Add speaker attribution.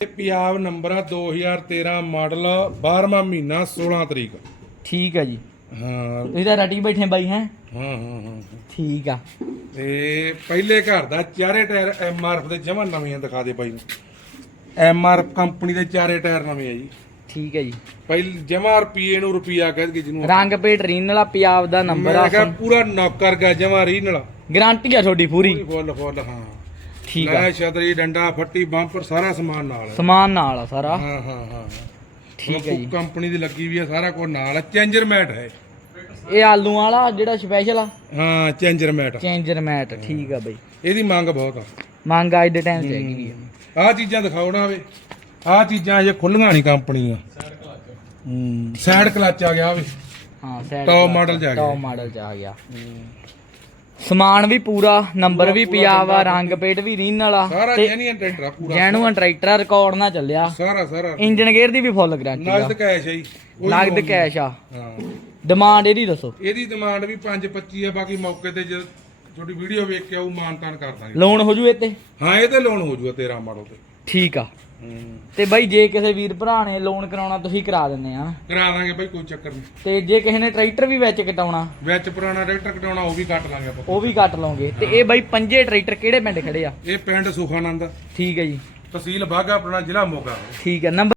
Speaker 1: Punjab number ਆ 2013 model 12ਵਾਂ ਮਹੀਨਾ 16 ਤਰੀਕ।
Speaker 2: ਠੀਕ ਆ ਜੀ। ਹਾਂ। ਤੁਸੀਂ ਤਾਂ ਰਟੀ ਬੈਠੇ ਬਾਈ ਹੈ?
Speaker 1: ਹਾਂ ਹਾਂ ਹਾਂ। ਠੀਕ ਆ। ਤੇ ਪਹਿਲੇ ਘਰ ਦਾ ਚਾਰੇ ਟਾਇਰ ਐਮਆਰਐਫ ਦੇ ਜਮਾ ਨਵੇਂ ਆ ਦਿਖਾ ਦੇ ਬਾਈ ਨੂੰ। ਐਮਆਰ ਕੰਪਨੀ ਦੇ ਚਾਰੇ ਟਾਇਰ ਨਵੇਂ ਆ ਜੀ। ਠੀਕ ਹੈ ਜੀ। ਪਹਿਲ ਜਮਾ ਰੁਪਏ ਨੂੰ ਰੁਪਿਆ ਕਹਿ ਕੇ ਜਿਹਨੂੰ
Speaker 2: ਰੰਗ ਪੇਟ ਰੀਨ ਵਾਲਾ ਪੰਜਾਬ ਦਾ ਨੰਬਰ
Speaker 1: ਆ ਮੈਂ ਕਿਹਾ ਪੂਰਾ ਨੌਕਰ ਗਿਆ ਜਮਾ ਰੀਨਲ
Speaker 2: ਗਾਰੰਟੀ ਆ ਤੁਹਾਡੀ ਪੂਰੀ
Speaker 1: ਫੁੱਲ ਫੁੱਲ ਹਾਂ। ਠੀਕ ਆ। ਲੈ ਛਤਰੀ ਡੰਡਾ ਫੱਟੀ ਬੰਪਰ ਸਾਰਾ ਸਮਾਨ ਨਾਲ।
Speaker 2: ਹੈ। ਸਮਾਨ ਨਾਲ ਆ ਸਾਰਾ।
Speaker 1: ਹਾਂ ਹਾਂ ਹਾਂ ਠੀਕ ਹੈ ਜੀ। ਕੰਪਨੀ ਦੀ ਲੱਗੀ ਵੀ ਆ ਸਾਰਾ ਕੁਝ ਨਾਲ ਹੈ ਚੇਂਜਰ ਮੈਟ ਹੈ।
Speaker 2: ਇਹ ਆਲੂ ਵਾਲਾ ਜਿਹੜਾ ਸਪੈਸ਼ਲ ਆ?
Speaker 1: ਹਾਂ ਚੇਂਜਰ ਮੈਟ।
Speaker 2: ਚੇਂਜਰ ਮੈਟ ਠੀਕ ਆ ਬਈ।
Speaker 1: ਇਹਦੀ ਮੰਗ ਬਹੁਤ ਆ।
Speaker 2: ਮੰਗ ਅੱਜ ਦੇ ਟਾਈਮ 'ਚ ਹੈਗੀ
Speaker 1: ਆ। ਆਹ ਚੀਜ਼ਾਂ ਦਿਖਾਓ ਨਾ ਵੇ। ਆਹ ਚੀਜ਼ਾਂ ਅਜੇ ਖੁੱਲੀਆਂ ਨਹੀਂ ਕੰਪਨੀ ਆ ਹੂੰ ਸਾਈਡ ਕਲਚ ਆ ਗਿਆ ਵੇ। ਹਾਂ ਸਾਈਡ model 'ਚ ਆ ਗਿਆ। ਟੌਪ
Speaker 2: ਮਾਡਲ ਚ ਆ ਗਿਆ। ਸਮਾਨ ਵੀ ਪੂਰਾ ਨੰਬਰ ਵੀ ਪੰਜਾਬ ਆ ਰੰਗ ਪੇਟ ਵੀ ਰੀਨ ਵਾਲਾ।
Speaker 1: ਸਾਰਾ ਜੈਨੀਅਨ ਟਰੈਕਟਰ ਆ
Speaker 2: ਪੂਰਾ। ਜੈਨੂਅਨ ਟਰੈਕਟਰ ਰਿਕਾਰਡ ਨਾਲ ਚੱਲਿਆ।
Speaker 1: ਸਾਰਾ ਸਾਰਾ।
Speaker 2: ਇੰਜਨ ਗੇਅਰ ਦੀ ਵੀ ਫੁੱਲ ਗਾਰੰਟੀ
Speaker 1: ਆ। ਨਗਦ ਕੈਸ਼ ਹੈ ਜੀ।
Speaker 2: ਨਗਦ ਕੈਸ਼ ਆ। ਹਾਂ। ਡਿਮਾਂਡ ਇਹਦੀ ਦੱਸੋ।
Speaker 1: ਇਹਦੀ ਡਿਮਾਂਡ ਵੀ 525 ਹੈ ਬਾਕੀ ਮੌਕੇ ਤੇ ਜੇ ਤੁਹਾਡੀ ਵੀਡੀਓ ਵੇਖ ਕੇ ਆਊ ਮਾਨਤਾਨ ਕਰ ਦਾਂਗੇ।
Speaker 2: ਲੋਨ ਹੋ ਜੂ ਇਹ ਤੇ?
Speaker 1: ਹਾਂ ਇਹ ਤੇ ਲੋਨ ਹੋ ਜੂਗਾ 13 ਮਾਡਲ ਤੇ।
Speaker 2: ਠੀਕ ਆ। ਤੇ ਬਾਈ ਜੇ ਕਿਸੇ ਵੀਰ ਭਰਾ ਨੇ ਲੋਨ ਕਰਾਉਣਾ ਤੁਸੀਂ ਕਰਾ ਦਿੰਦੇ ਆ
Speaker 1: ਕਰਾ ਦਾਂਗੇ ਬਾਈ ਕੋਈ ਚੱਕਰ ਨਹੀਂ।
Speaker 2: ਤੇ ਜੇ ਕਿਸੇ ਨੇ ਟਰੈਕਟਰ ਵੀ ਵਿੱਚ ਕਟਾਉਣਾ
Speaker 1: ਵਿੱਚ ਪੁਰਾਣਾ ਟਰੈਕਟਰ ਕਟਾਉਣਾ ਉਹ ਵੀ ਕੱਟ ਲਾਂਗੇ ਆਪਾਂ।
Speaker 2: ਉਹ ਵੀ ਕੱਟ ਲਓਗੇ ਤੇ ਇਹ ਬਾਈ ਪੰਜੇ ਟਰੈਕਟਰ ਕਿਹੜੇ ਪਿੰਡ ਖੜੇ ਆ?
Speaker 1: ਇਹ ਪਿੰਡ ਸੁਖਾਨੰਦ। ਠੀਕ ਹੈ ਜੀ। ਤਹਿਸੀਲ ਬਾਗਾ ਆਪਣਾ ਜ਼ਿਲ੍ਹਾ ਮੋਗਾ। ਠੀਕ ਹੈ। ਨੰਬਰ